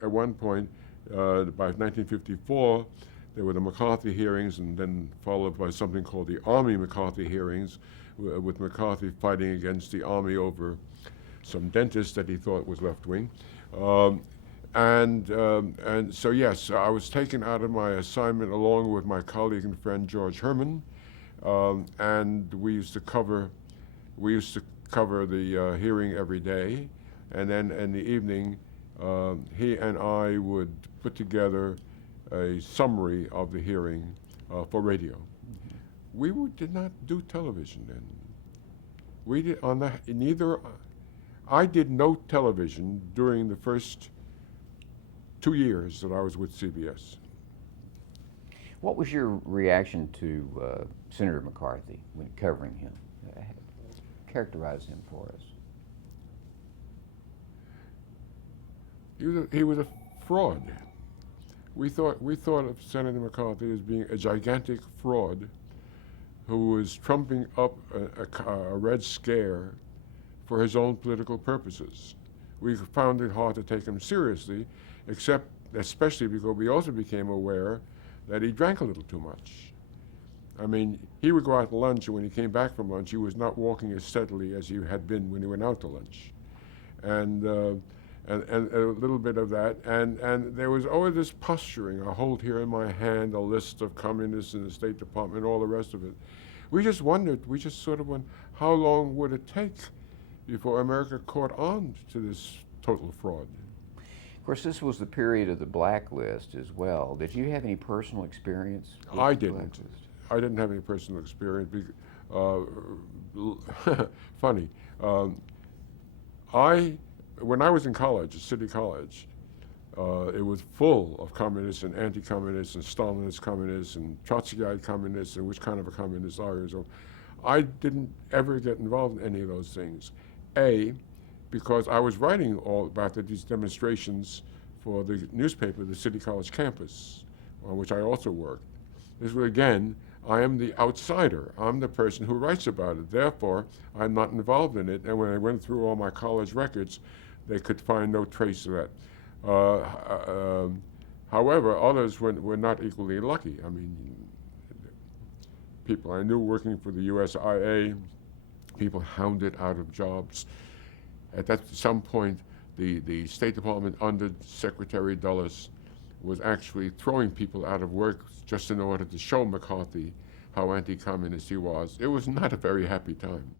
At one point, by 1954, there were the McCarthy hearings, and then followed by something called the Army McCarthy hearings, with McCarthy fighting against the Army over some dentist that he thought was left-wing. And so, yes, I was taken out of my assignment along with my colleague and friend George Herman, and we used to cover the hearing every day, and then in the evening, he and I would put together a summary of the hearing for radio. We did not do television then. We did on the neither. I did no television during the first 2 years that I was with CBS. What was your reaction to Senator McCarthy when covering him? Characterize him for us. He was a fraud. We thought of Senator McCarthy as being a gigantic fraud who was trumping up a Red Scare for his own political purposes. We found it hard to take him seriously, especially because we also became aware that he drank a little too much. I mean, he would go out to lunch, and when he came back from lunch, he was not walking as steadily as he had been when he went out to lunch. And a little bit of that. And there was always this posturing. I hold here in my hand a list of communists in the State Department, all the rest of it. We just sort of wondered, how long would it take before America caught on to this total fraud? Of course, this was the period of the blacklist as well. Did you have any personal experience with I the didn't. blacklist? I didn't have any personal experience. Funny. When I was in college, at City College, it was full of communists and anti-communists and Stalinist communists and Trotskyite communists and which kind of a communist are you. So I didn't ever get involved in any of those things. Because I was writing all about these demonstrations for the newspaper, the City College Campus, on which I also worked. This was, again, I am the outsider. I'm the person who writes about it. Therefore, I'm not involved in it. And when I went through all my college records, they could find no trace of that. However, others were not equally lucky. I mean, people I knew working for the USIA, people hounded out of jobs. At some point, the State Department under Secretary Dulles was actually throwing people out of work just in order to show McCarthy how anti-communist he was. It was not a very happy time.